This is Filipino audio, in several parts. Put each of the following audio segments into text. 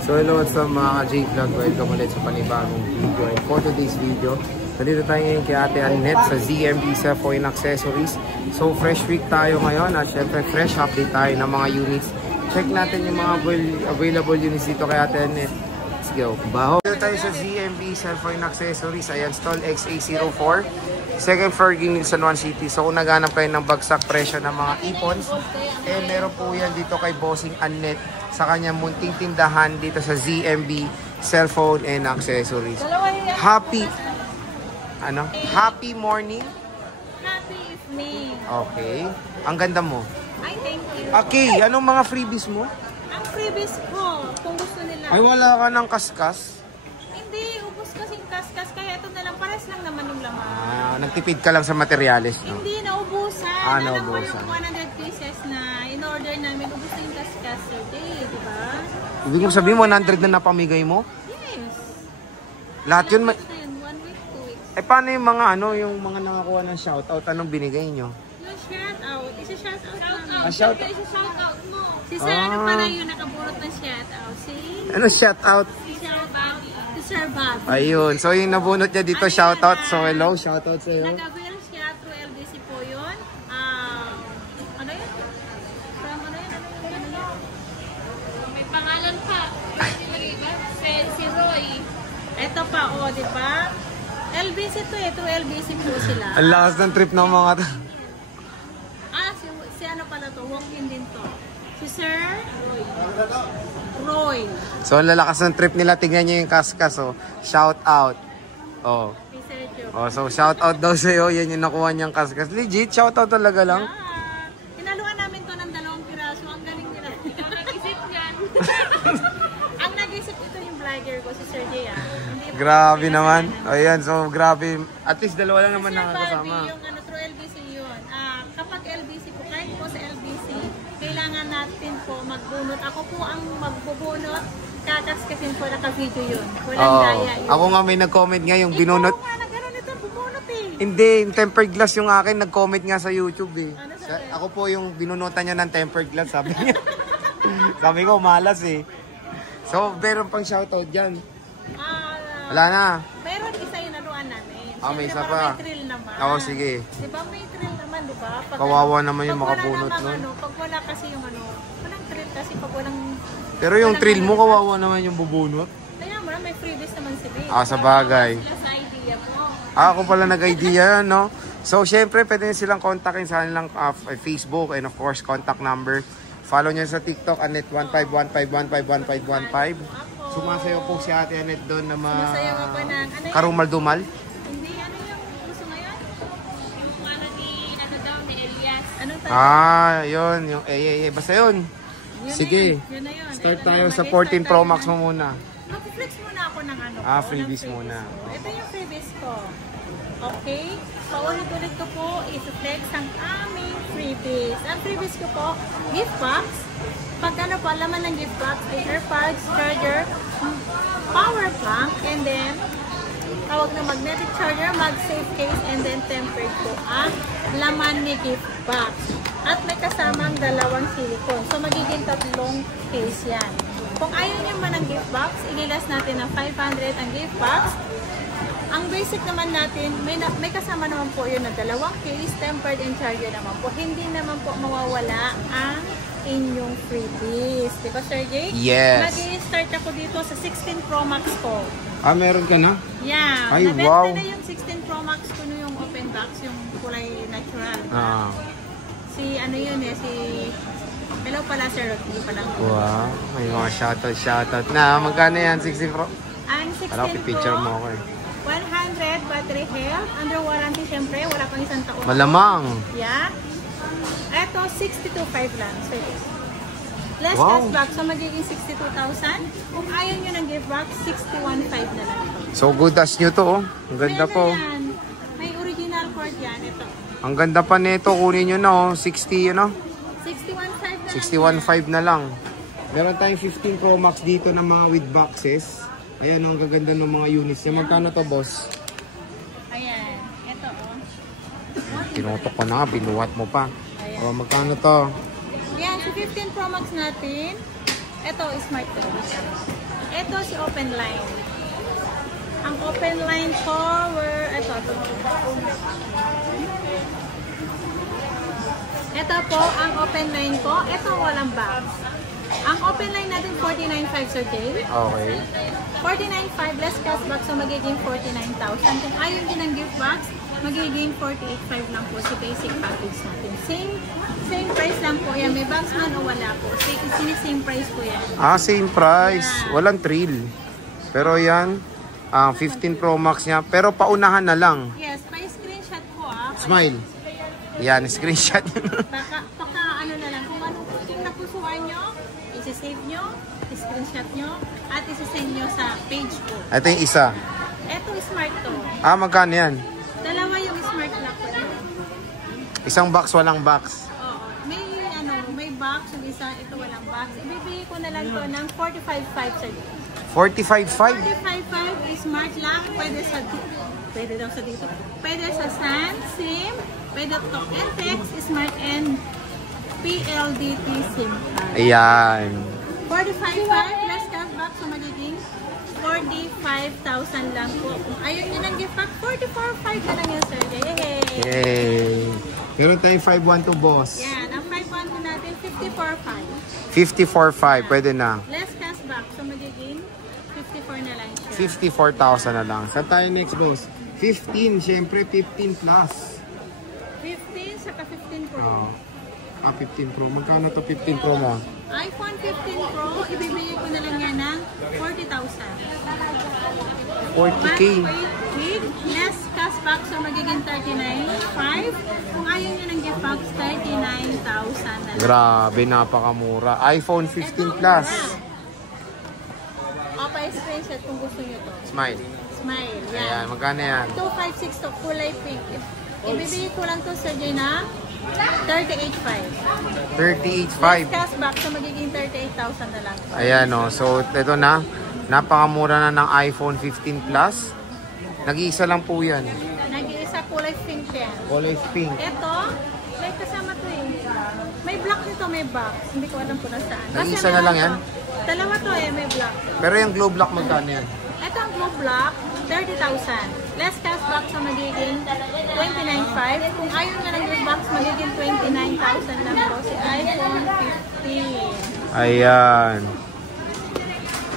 So hello, what's up mga ka-J-Vlog? Welcome ulit sa panibagong video. And for today's video, nandito tayo ngayon kay Ate Annette sa ZMB Cellphone Accessories. So fresh week tayo ngayon at syempre fresh update tayo ng mga units. Check natin yung mga available units dito kay Ate Annette. Let's go. Baho. Dito tayo sa ZMB Cellphone Accessories. Ayan, stall XA04. Second floor, Gingin, San Juan City. So kung naghanap kayo ng bagsak presyo ng mga ipons, eh meron po yan dito kay Bossing Annette sa kanyang munting tindahan dito sa ZMB Cellphone and Accessories. Happy morning? Happy evening. Okay. Ang ganda mo. Ay, thank you. Okay, anong mga freebies mo? Ang freebies ko, kung gusto nila. Ay, wala ka ng kaskas? Hindi, ubos kasing kaskas. Kaya ito na lang, pares lang naman yung laman. Nagtipid ka lang sa materials, no? Hindi, naubusan. Naubusan. Alam mo yung 100 pieces na in-order namin, ubos na yung kaskas per day, di ba? Ibig mo sabihin 100 na napamigay mo? Yes. Lahat yun, 1 week, 2 weeks. eh paano yung mga yung mga nakakuha ng shoutout, anong binigay nyo? Yung shoutout, isa-shoutout. Shoutout? Isa-shoutout mo. Si Sir, ano pala yung nakaburot ng shoutout? Si? Ano shoutout? Si Sir Bob. Si Sir Bob. Ayun, so yung nabunot niya dito, shoutout. So hello, shoutout sa'yo. Nagagawin siya through LBC po yun. Ano yun? From ano yun? May pangalan pa. Si Roy. Ito pa, di ba? LBC to through LBC po sila. Ang lakas ng trip ng mga to. Si ano pala to? Walk-in din to. Si Sir Roy. So ang lalakas ng trip nila, tingnan nyo yung kaskas, oh. Shoutout. Oh. Si Sir Joe. Oh, so shoutout daw sa'yo, yan yung nakuha niyang kaskas. Legit, shoutout talaga lang. Inaluan namin to ng 2 piraso. Ang galing nila. Ang nag-isip yan. Ang nag-isip ito yung vlogger ko, si Sir Jay. Grabe naman. Ayan, so grabe. At least dalawa lang naman nakakasama. Yung through LBC yun. Kapag LBC po, kahit po sa LBC, kailangan natin po magbunot. Ako po ang magbubunot. Kakaskasin po naka-video yun. Walang daya yun. Ako nga may nag-comment nga yung binunot. Ikaw nga nag-aroon ito, bubunot eh. Hindi, yung tempered glass yung akin, nag-comment nga sa YouTube eh. Ano Ako po yung binunutan niya ng tempered glass, sabi niya. Sabi ko, malas eh. So, meron pang shoutout dyan. Wala na. Meron isa yung naluan namin. May isa pa. May thrill naman. Oo, sige. Diba may thrill naman, diba? Kawawa naman yung makabunot nun. Pag wala kasi yung walang thrill kasi pag walang... Pero yung thrill mo, kawawa naman yung bubunot. Kaya mo na, may freebies naman sila. Sa bagay. Sila sa idea mo. Ako pala nag-idea, no? So, syempre, pwede nyo silang kontakin sa kanilang Facebook and of course, contact number. Follow nyo sa TikTok, Annette1515151515. Sumasayaw po si Ate Annette doon na Sumasayaw ako ng... karumal-dumal. Hindi, ano yung gusto ngayon? Yung ni Elias. Ano tayo? Yun. Yung basta yun. Sige. Yun na yun. Start tayo sa 14 Pro Max mo muna. Mag-flex muna ako ng freebies muna. Ito yung freebies ko. Okay? Paulit-ulit ko po i-flex ang aming freebies. Ang freebies ko po, gift box. Pag laman ng gift box, AirPods, charger, power bank, and then tawag na magnetic charger, mag-safe case, and then tempered po ang laman ni gift box. At may kasamang 2 silicone. So magiging 3 case yan. Kung ayaw nyo man ang gift box, ililas natin ng 500 ang gift box. Ang basic naman natin, may kasama naman po yun na 2 case, tempered and charger naman po. Hindi naman po mawawala ang inyong freebies. Diba, Sir Jay? Yes. Mag-i-start ako dito sa 16 Pro Max ko. Meron ka na? Yeah. Ay, Nabenta wow. na yung 16 Pro Max ko no yung open box, yung kulay natural. Si hello pala, Sir Rodney pala. Wow. May mga shoutout na. Magkano yan? 16 Pro? Ang 16 picture Pro, mo ako 100 battery health. Under warranty, syempre. Wala pang 1 taon. Malamang. Yeah. Ito, 62,500 lang. So, less Wow. cashback. So, magiging 62,000. Kung ayaw nyo ng gift box, 61,500 na lang. So good as nyo to, oh. Ang ganda po. Yan. May original cord yan. Ito. Ang ganda pa nito. Kunin nyo na, oh. 60, 61,500 na lang. 61.5 na lang. Meron tayong 15 Pro Max dito ng mga with boxes. Ayan, ang gaganda ng mga units. Magkano to, boss? Ayan. Ito, Tinutok ko na, binuhat mo pa. Ayan. O, magkano to? Yan, so 15 Pro Max natin. Ito, smart to. ito si open line. Ang open line ko, ito. Ito po, ang open line ko. Ito walang box. Ang open line natin, 49.5 sir day. Okay. 49.5 less cashback, so magiging 49,000. Kung ayaw din ng gift box, magiging 48.5 lang po si basic package natin. Same price lang po yan. May box man o wala po. Same price po yan. Same price. Yeah. Walang thrill. Pero yan, 15 Pro Max niya. Pero paunahan na lang. Yes, may screenshot po Smile. Yan, screenshot. Baka ano na lang. Kung napusuan nyo, isi-save nyo, screenshot nyo, at isi-send nyo sa page ko. Ito yung isa. Ito smart to. Magkano yan? Dalawa yung smart lock ko. Isang box, walang box. Oo. May box. Yung isa, ito walang box. Ibibigay ko na lang to ng 45.5 sir. 45.5? 45.5 smart lock. Pwede daw sa dito. Pwede sa Sun, SIM, pwede talk and text, smart and PLDT SIM card. Ayan. 45.5 plus cashback, so magiging 45,000 lang po. Kung ayaw nyo ng gift pack, 44.5 na lang yun sir. Yay! Yay! Meron tayong 512 boss. Yan, ang 512 natin, 54.5. 54.5, pwede na. Less cashback, so magiging 54 na lang siya. 54,000 na lang. Saan tayo next boss? 15, syempre 15 plus. 15, saka 15 Pro. 15 Pro. Magkano to 15 Pro mo? iPhone 15 Pro, ibibigay ko na lang yan ng 40,000. 40K. With less cashback, so magiging 39,500. Kung ayaw nyo ng gift box, 39,000 na lang. Grabe, napakamura. iPhone 15 plus. Pa-screenshot kung gusto nyo to. Smile. Smile, yan. Ayan, magkano yan? 256 to, kulay pink. Ibibigay ko lang to sa na 38,500. 38.5. Cashback, so magiging 38,000 na lang. Ayan o. So, ito na. Napakamura na ng iPhone 15 Plus. Nag-iisa lang po yan. Nag-iisa kulay pink yan. Kulay pink. Ito, may kasama to eh. May black nito, may box. Hindi ko alam kung nasaan. Nag-iisa na lang yan? Dalawa to eh, may black. Pero yung glow block magkano yan? Ito ang blue block, 30,000. Less cashback, so magiging 29,500. Kung ayaw na ng gift box, magiging 29,000 lang po si iPhone 15. Ayan.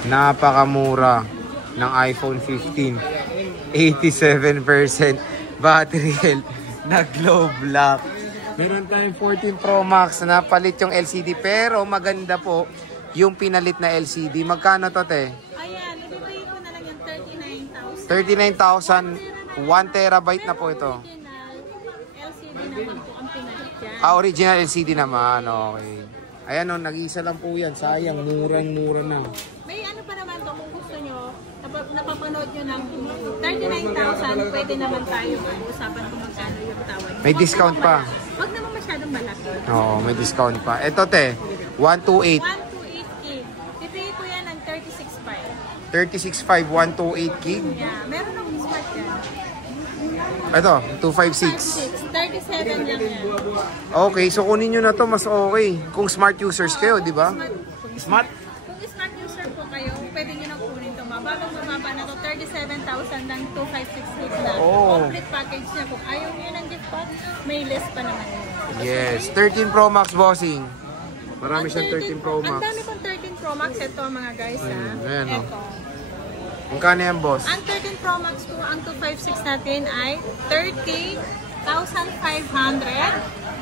Napakamura ng iPhone 15. 87% battery health na glow block. Meron tayong 14 Pro Max na palit yung LCD pero maganda po yung pinalit na LCD. Magkano to te? Ayan, ibibigay ko na lang yung 39,000. 39,000. 1 terabyte na po ito. LCD naman po ang pinalit yan. Original LCD naman. Okay. Ayan o, nag-iisa lang po yan. Sayang, murang-mura na. May ano pa naman to kung gusto nyo, napapanood nyo ng 39,000, pwede naman tayo usapan kung magkano yung tawad. May discount pa. Huwag naman masyadong malaki. Oo, may discount pa. Ito te, 128. 128 gig. Pipili ko yan ng 36,500. 36.5, 128 gig. Yeah, meron ng smart yan. Ito, 256. 37 lang yan. Okay, so kunin nyo na to, mas okay. Kung smart users kayo, di ba? Smart? Kung smart user po kayo, pwede nyo nang kunin ito. Mababang mababa na to, 37,000 ng 256 gig na. Oh. Complete package na. Kung ayaw nyo ng gift box, may less pa naman yun. Yes, 13 Pro Max bossing. Marami siyang 13 Pro Ang Max. dami kong 13 Pro Max. Ito mga guys ha. Ayan, oh. Ito. Magkano yan, boss? Ang 13 Pro Max ko, ang 256 natin ay 30,500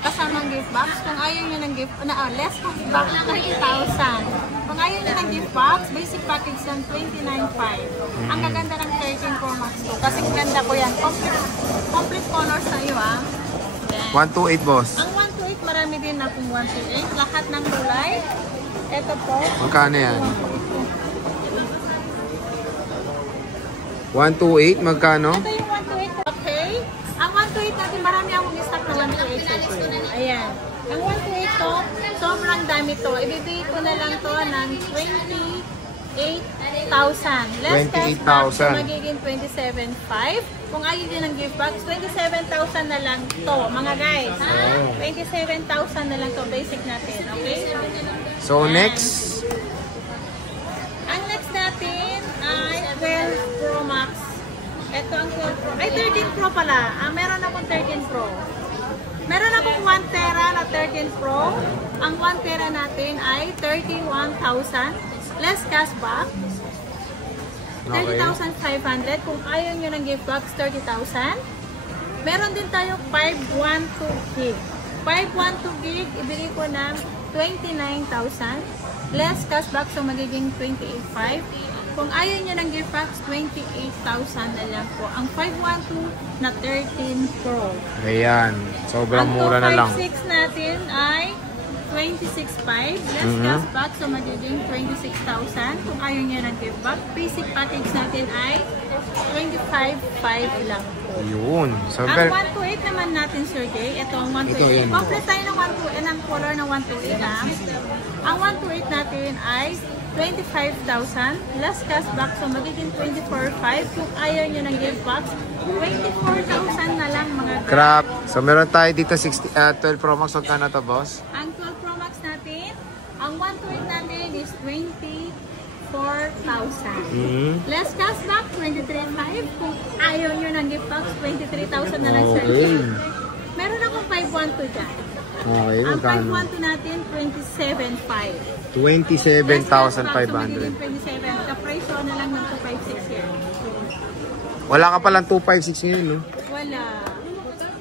kasamang gift box. Kung ayaw nyo ng gift, less cashback, 30,000. Kung ayaw nyo ng gift box, basic package lang 29,500. Ang gaganda ng 13 Pro Max ko. Kasi ganda ko yan. Complete colors na iyo ha. 128, boss. Ang 128, marami din akong 128. Lahat ng kulay. Ito po. Magkano yan? 128, magkano? Ito yung 128. Okay. Ang 128 natin, marami akong stock na 128. Ayan. Ang 128 to, sobrang dami to. Ibibigay ko na lang to ng 28,000. Less cashback, so magiging 27,500. Kung ayaw din ng gift box, 27,000 na lang to, mga guys. 27,000 na lang to, basic natin. Okay? So, next. Ang next natin, Ito ang 12 Pro. Ay, 13 Pro pala. Meron akong 13 Pro. Meron akong 1 tera na 13 Pro. Ang 1 tera natin ay 31,000. Less cashback. 30,500. Kung ayaw nyo ng gift box, 30,000. Meron din tayo 512 gig. 512 gig, ibili ko ng 29,000. Less cashback, so magiging 28,500. Kung ayaw nyo ng gift box, 28,000 na lang po. Ang 512 na 13 Pro. Ayan. Sobrang mura na lang. Ang 256 natin ay 26,500. Less cashback, so magiging 26,000. Kung ayaw nyo ng gift box, basic package natin ay 25,500 lang po. Yun. So, ang 128 naman natin, Sir Jay. Ito ang 128. Complete tayo ng 128 ng color ng 128 lang. Ang 128 natin ay 25,000. Less cashback, so magiging 24,500. Kung ayaw nyo ng gift box, 24,000 na lang mga crap. So, meron tayo dito 12 Pro Max. Magkano to, boss? Ang 12 Pro Max natin, ang 128 natin is 24,000. Less cashback, 23,500. Kung ayaw nyo ng gift box, 23,000 na lang, Sir. Meron akong 512 dyan. Okay, ang 512 natin, 27,500. 27,500. 27. Kapresyo na lang ng 256 yan. Wala ka palang 256 ngayon, no? Wala.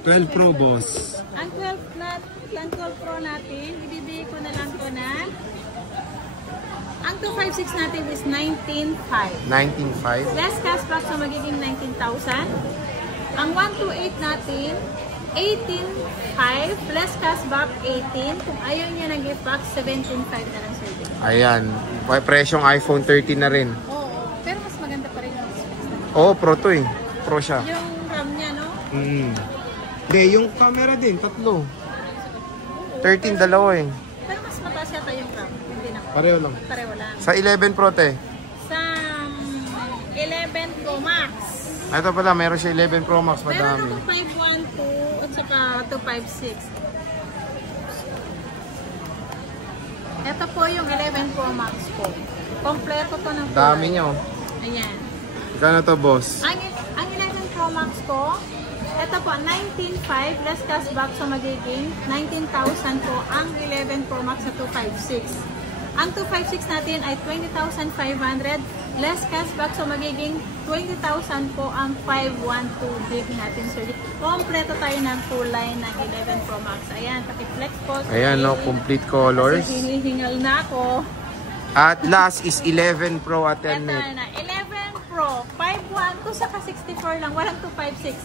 12 Pro, boss. Ang 12 Pro natin, ibibigay ko na lang ko na. Ang 256 natin is 19,500. 19,500. Less cashback, so magiging 19,000. Ang 128 natin, 18,500. Less cashback, 18. Kung ayaw niya ng gift box, 17,500 na lang, sir. Ayan. Presyong iPhone 13 na rin. Oo. Pero mas maganda pa rin yung Oo, Pro to eh. Pro siya. yung RAM niya, no? Hindi, yung camera din, tatlo. 13, dalawa eh. Pero mas mataas yata yung RAM. Hindi na. Pareho lang. Pareho lang. Sa 11 Pro, te. Sa 11 Pro Max. Ito pala, meron siya 11 Pro Max, Meron madami. akong 512 at saka 256. Ito po yung 11 Pro Max po. Kompleto to ng Dami nyo. Ayan. Magkano to, boss? Ang 11 Pro Max ko, ito po, 19,500 less cashback, so magiging 19,000 po ang 11 Pro Max na 256. Ang 256 natin ay 20,500 less cashback, so magiging 20,000 po ang 512 gig natin, sir. Kompleto tayo ng full line ng 11 Pro Max. Ayan, paki-flex po. Ayan, no, complete colors. Kasi hinihingal na ako. At last is 11 Pro at Ito 10 na, 11 Pro, 512 saka 64 lang, walang 256.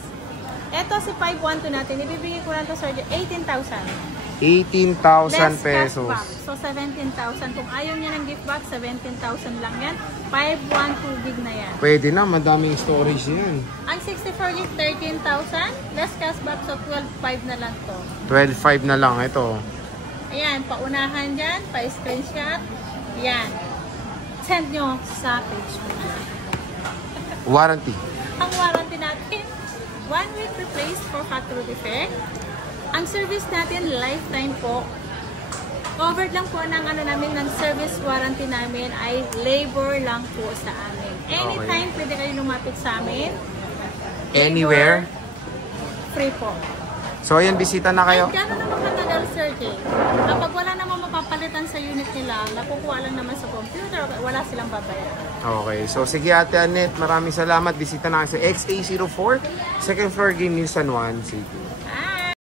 Ito si 512 natin, ibibigay ko lang to, sir, 18,000. 18,000 pesos. Cashback. So 17,000. Kung ayaw niya ng gift box, 17,000 lang yan. 512 gig na yan. Pwede na, madaming storage yan. Ang 64 gig, 13,000. Less cashback, so 12,500 na lang to. 12,500 na lang, ito. Ayan, paunahan dyan, pa-screenshot. Yan. Send nyo sa page. Warranty. Ang warranty natin, 1 week replace for factory defect. Ang service natin, lifetime po. Covered lang po ng namin ng service warranty namin ay labor lang po sa amin. Anytime pwede kayo lumapit sa amin. Anywhere. Free po. So ayan, bisita na kayo. Ay, gano'n naman katagal, Sir Jay. Kapag wala namang mapapalitan sa unit nila, nakukuha lang naman sa computer, wala silang babayaran. Okay, so sige Ate Annette, maraming salamat. Bisita na kayo sa XA04, second floor Game News San Juan City.